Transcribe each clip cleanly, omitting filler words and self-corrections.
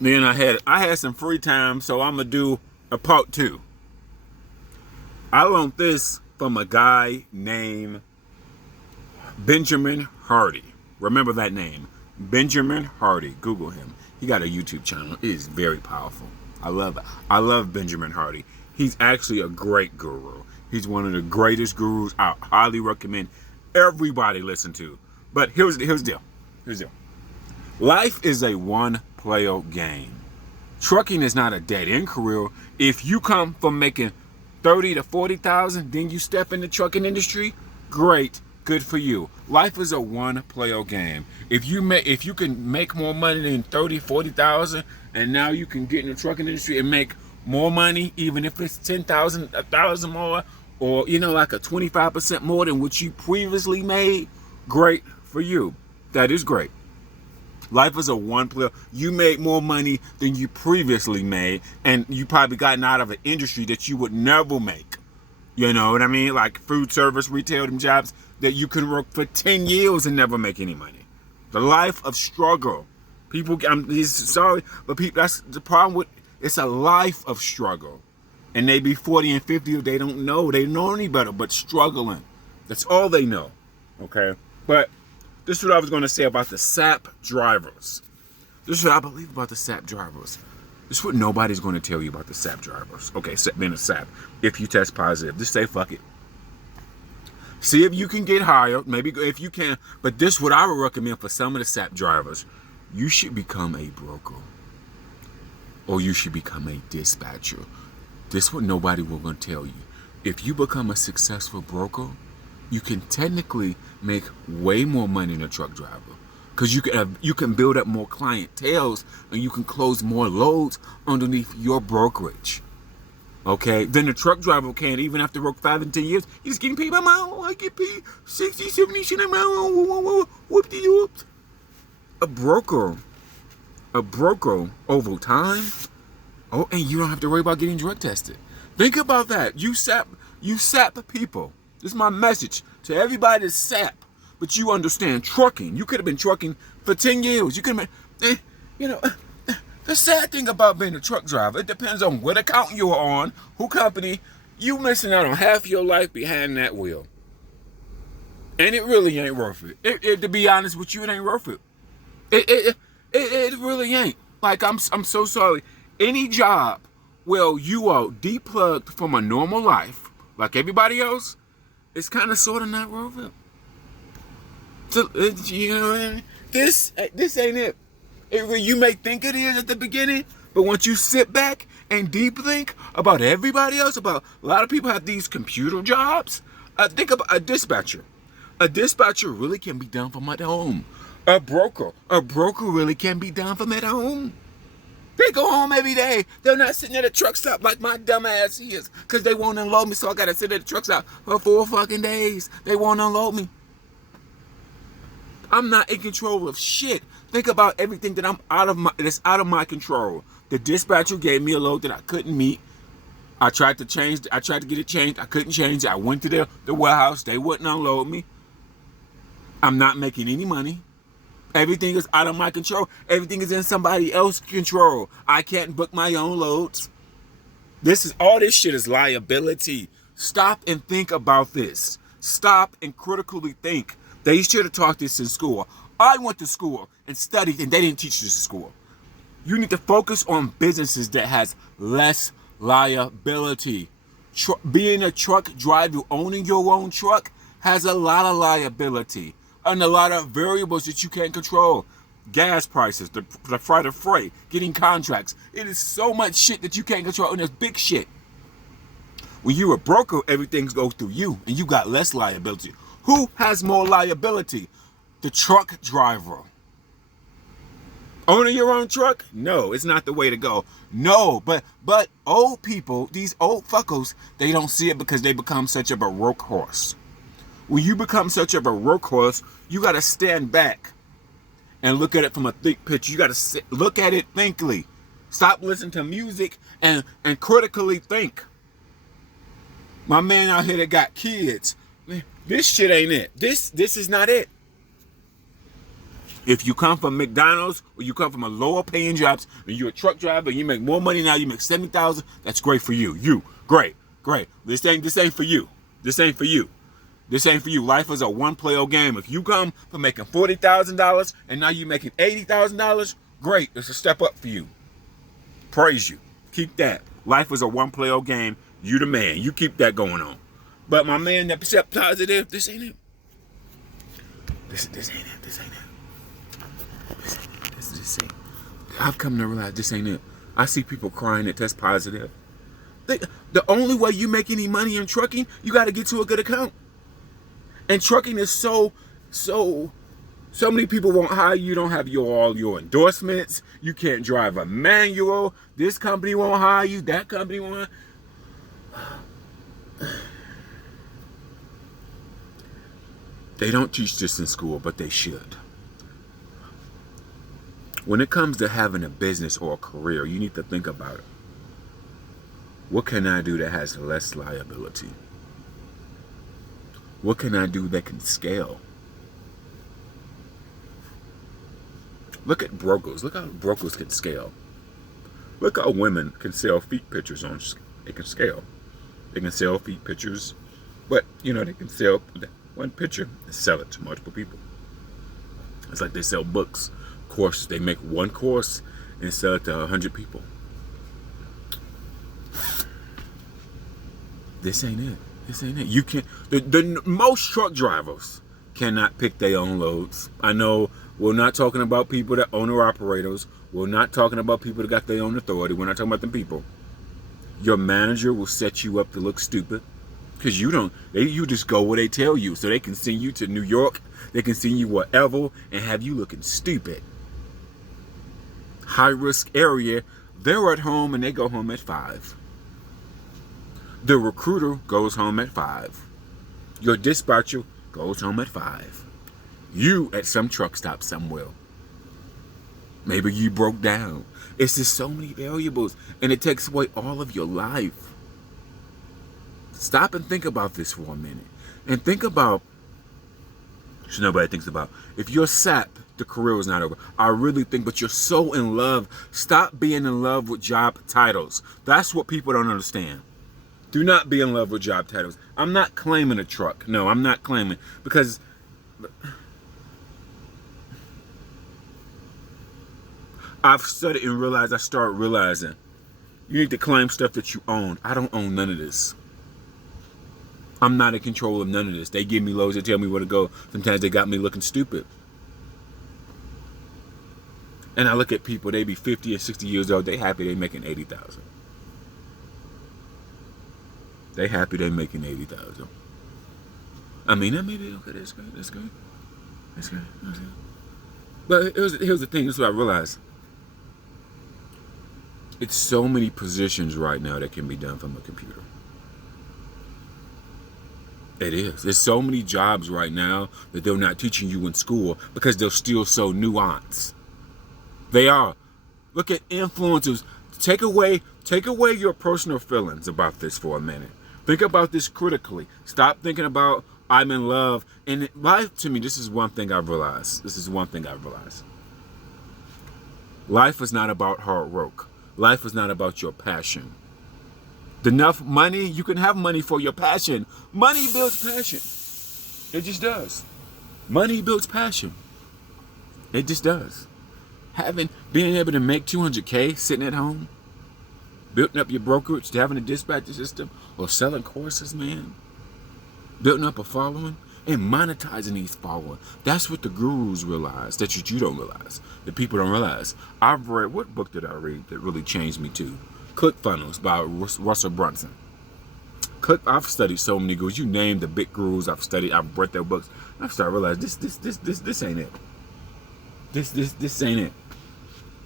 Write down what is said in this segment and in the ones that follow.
Then I had some free time, so I'm gonna do a part two. I learned this from a guy named Benjamin Hardy. Remember that name, Benjamin Hardy. Google him. He got a YouTube channel. It is very powerful. I love it. I love Benjamin Hardy. He's actually a great guru. He's one of the greatest gurus. I highly recommend everybody listen to. But here's the deal. Here's the deal. Life is a one-player game. Trucking is not a dead-end career. If you come from making 30 to 40,000, then you step in the trucking industry, great, good for you. Life is a one-player game. If you can make more money than 30, 40,000, and now you can get in the trucking industry and make more money, even if it's 10,000, 1,000 more, or like a 25% more than what you previously made, great for you. That is great. Life is a one player. You made more money than you previously made, and you probably gotten out of an industry that you would never make. You know what I mean? Like food service, retail, them jobs that you can work for 10 years and never make any money. The life of struggle. People, he's sorry, but people, that's the problem with it's a life of struggle. And they be 40 and 50, they don't know. They know any better, but struggling. That's all they know. Okay? But this is what I was going to say about the SAP drivers. This is what I believe about the SAP drivers. This is what nobody's going to tell you about the SAP drivers. Okay, being a SAP. If you test positive, just say fuck it. See if you can get hired. Maybe if you can. But this is what I would recommend for some of the SAP drivers. You should become a broker. Or you should become a dispatcher. This is what nobody will going to tell you. If you become a successful broker, you can technically make way more money than a truck driver, because you can build up more clientele and you can close more loads underneath your brokerage. Okay, then the truck driver can, even after work 5 and 10 years, he's getting paid by mile. I get paid 60, 70 cents a mile. Whoop-de-whoop. A broker over time. Oh, and you don't have to worry about getting drug tested. Think about that. You sap people. This is my message to everybody that's SAP, but you understand trucking. You could have been trucking for 10 years. You could have been, the sad thing about being a truck driver, it depends on what account you're on, who company, you missing out on half your life behind that wheel. And it really ain't worth it. To be honest with you, it ain't worth it. It really ain't. Like, I'm so sorry. Any job where you are deplugged from a normal life, like everybody else, it's kind of sort of not worth it. So, this ain't it. You may think it is at the beginning, but once you sit back and deep think about everybody else, about a lot of people have these computer jobs. Think about a dispatcher. A dispatcher really can be done from at home. A broker really can be done from at home. They go home every day. They're not sitting at a truck stop like my dumb ass is, because they won't unload me, so I gotta sit at the truck stop for 4 fucking days. They won't unload me. I'm not in control of shit. Think about everything that's out of my control. The dispatcher gave me a load that I couldn't meet. I tried to get it changed. I couldn't change it. I went to the warehouse. They wouldn't unload me. I'm not making any money. Everything is out of my control. Everything is in somebody else's control. I can't book my own loads. All this shit is liability. Stop and think about this. Stop and critically think. They should have taught this in school. I went to school and studied, and they didn't teach this in school. You need to focus on businesses that has less liability. Being a truck driver, owning your own truck, has a lot of liability and a lot of variables that you can't control. Gas prices, the freight, getting contracts. It is so much shit that you can't control, and it's big shit. When you're a broker, everything goes through you, and you got less liability. Who has more liability? The truck driver. Owning your own truck? No, it's not the way to go. No, but old people, these old fuckers, they don't see it because they become such of a workhorse. When you become such of a workhorse, you got to stand back and look at it from a thick picture. You got to look at it thinkly. Stop listening to music and critically think. My man out here that got kids, this shit ain't it. This is not it. If you come from McDonald's or you come from a lower paying jobs and you're a truck driver and you make more money now, you make 70,000, that's great for you. Great. This ain't for you. This ain't for you. This ain't for you. Life is a one-player game. If you come from making $40,000 and now you're making $80,000, great. It's a step up for you. Praise you. Keep that. Life is a one-player game. You the man. You keep that going on. But my man, that percept positive, this ain't it. This ain't it. This ain't it. This ain't. I've come to realize this ain't it. I see people crying that test positive. The only way you make any money in trucking, you got to get to a good account. And trucking is so many people won't hire you. You don't have all your endorsements. You can't drive a manual. This company won't hire you. That company won't. They don't teach this in school, but they should. When it comes to having a business or a career, you need to think about it. What can I do that has less liability? What can I do that can scale? Look at brokers. Look how brokers can scale. Look how women can sell feet pictures on. They can scale. They can sell feet pictures, but they can sell one picture and sell it to multiple people. It's like they sell books, courses. They make one course and sell it to 100 people. This ain't it. This ain't it. You can't. The most truck drivers cannot pick their own loads. I know we're not talking about people that owner operators. We're not talking about people that got their own authority. We're not talking about them people. Your manager will set you up to look stupid because you just go where they tell you. So they can send you to New York. They can send you wherever and have you looking stupid. High risk area. They're at home and they go home at 5. The recruiter goes home at 5. Your dispatcher goes home at 5. You at some truck stop somewhere. Maybe you broke down. It's just so many variables, and it takes away all of your life. Stop and think about this for a minute. And think about, which nobody thinks about, if you're SAP, the career is not over. I really think, but you're so in love. Stop being in love with job titles. That's what people don't understand. Do not be in love with job titles. I'm not claiming a truck. No, I'm not claiming. Because I've studied and realized, I started realizing, you need to claim stuff that you own. I don't own none of this. I'm not in control of none of this. They give me loads, they tell me where to go. Sometimes they got me looking stupid. And I look at people, they be 50 or 60 years old, they happy they making 80,000. They happy they making 80,000. I mean, that may be okay. That's good. But here's the thing. This is what I realized. It's so many positions right now that can be done from a computer. It is. There's so many jobs right now that they're not teaching you in school because they're still so nuanced. They are. Look at influencers. Take away your personal feelings about this for a minute. Think about this critically. Stop thinking about I'm in love. And life, to me, this is one thing I've realized. Life is not about hard work. Life is not about your passion. Enough money, you can have money for your passion. Money builds passion. It just does. Money builds passion. It just does. Being able to make $200K sitting at home, building up your brokerage, having a dispatcher system, or selling courses, man. Building up a following and monetizing these followers. That's what the gurus realize. That's what you don't realize. The people don't realize. I've read, what book did I read that really changed me too? ClickFunnels by Russell Brunson. I've studied so many gurus. You name the big gurus I've studied. I've read their books. I started realizing this ain't it. This ain't it.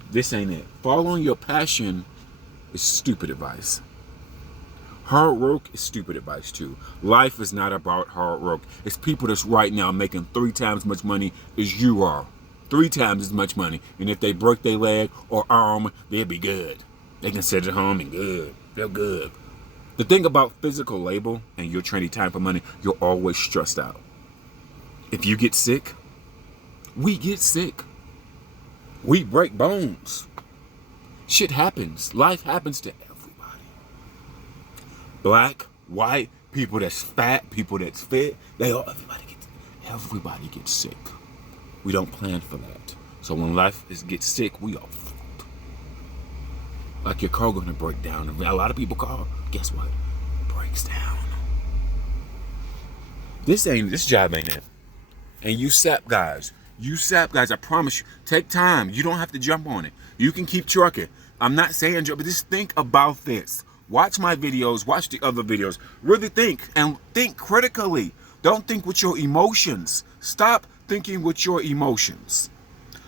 This ain't it. Following your passion is stupid advice. Hard work is stupid advice too. Life is not about hard work. It's people that's right now making 3 times as much money as you are. 3 times as much money. And if they break their leg or arm, they'll be good. They can sit at home and good. They're good. The thing about physical labor and you're trading time for money, you're always stressed out. If you get sick, we get sick. We break bones. Shit happens. Life happens to everybody. Black, white, people that's fat, people that's fit. Everybody gets sick. We don't plan for that. So when life gets sick, we are fucked. Like your car gonna break down. A lot of people car, guess what? Breaks down. This job ain't it. And you SAP guys, I promise you, take time. You don't have to jump on it. You can keep trucking. I'm not saying jump, but just think about this. Watch my videos, watch the other videos. Really think, and think critically. Don't think with your emotions. Stop thinking with your emotions.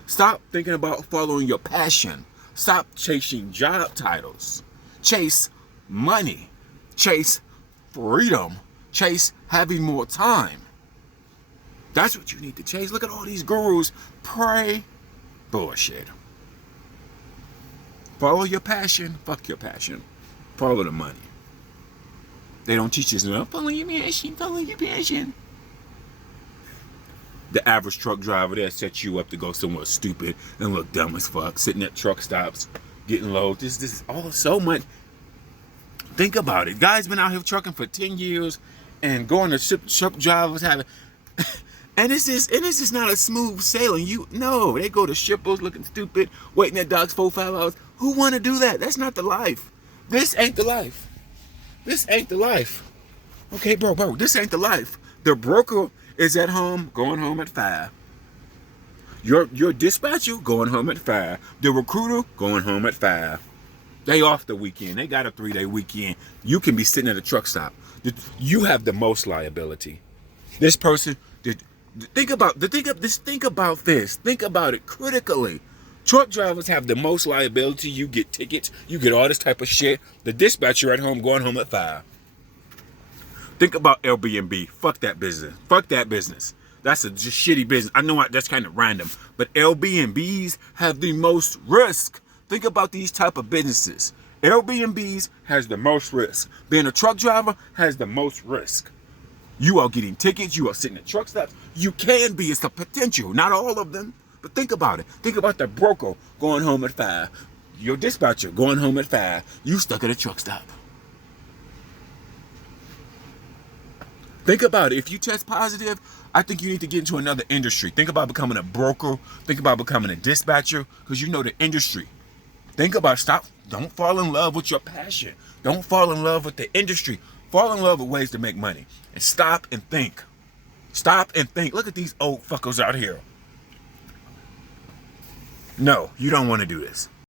Stop thinking about following your passion. Stop chasing job titles. Chase money. Chase freedom. Chase having more time. That's what you need to chase. Look at all these gurus. Pray. Bullshit. Follow your passion. Fuck your passion. Follow the money. They don't teach us, follow your passion. Follow your passion. The average truck driver that set you up to go somewhere stupid and look dumb as fuck, sitting at truck stops, getting low. This is all so much. Think about it. Guys been out here trucking for 10 years and going to ship drivers having and this is not a smooth sailing. They go to shippers looking stupid, waiting at docks 4-5 hours. Who wanna do that? That's not the life. This ain't the life. This ain't the life. Okay, bro, this ain't the life. The broker is at home, going home at 5. Your dispatcher going home at 5. The recruiter going home at 5. They off the weekend. They got a 3-day weekend. You can be sitting at a truck stop. You have the most liability. This person, think about this. Think about it critically. Truck drivers have the most liability. You get tickets. You get all this type of shit. The dispatcher at home going home at 5. Think about Airbnb. Fuck that business. Fuck that business. That's a just shitty business. I know that's kind of random, but Airbnbs have the most risk. Think about these type of businesses. Airbnbs has the most risk. Being a truck driver has the most risk. You are getting tickets. You are sitting at truck stops. You can be. It's a potential. Not all of them, but think about it. Think about the broker going home at 5. Your dispatcher going home at 5. You stuck at a truck stop. Think about it. If you test positive, I think you need to get into another industry. Think about becoming a broker. Think about becoming a dispatcher, because you know the industry. Think about don't fall in love with your passion. Don't fall in love with the industry. Fall in love with ways to make money. And stop and think. Stop and think. Look at these old fuckers out here. No, you don't want to do this.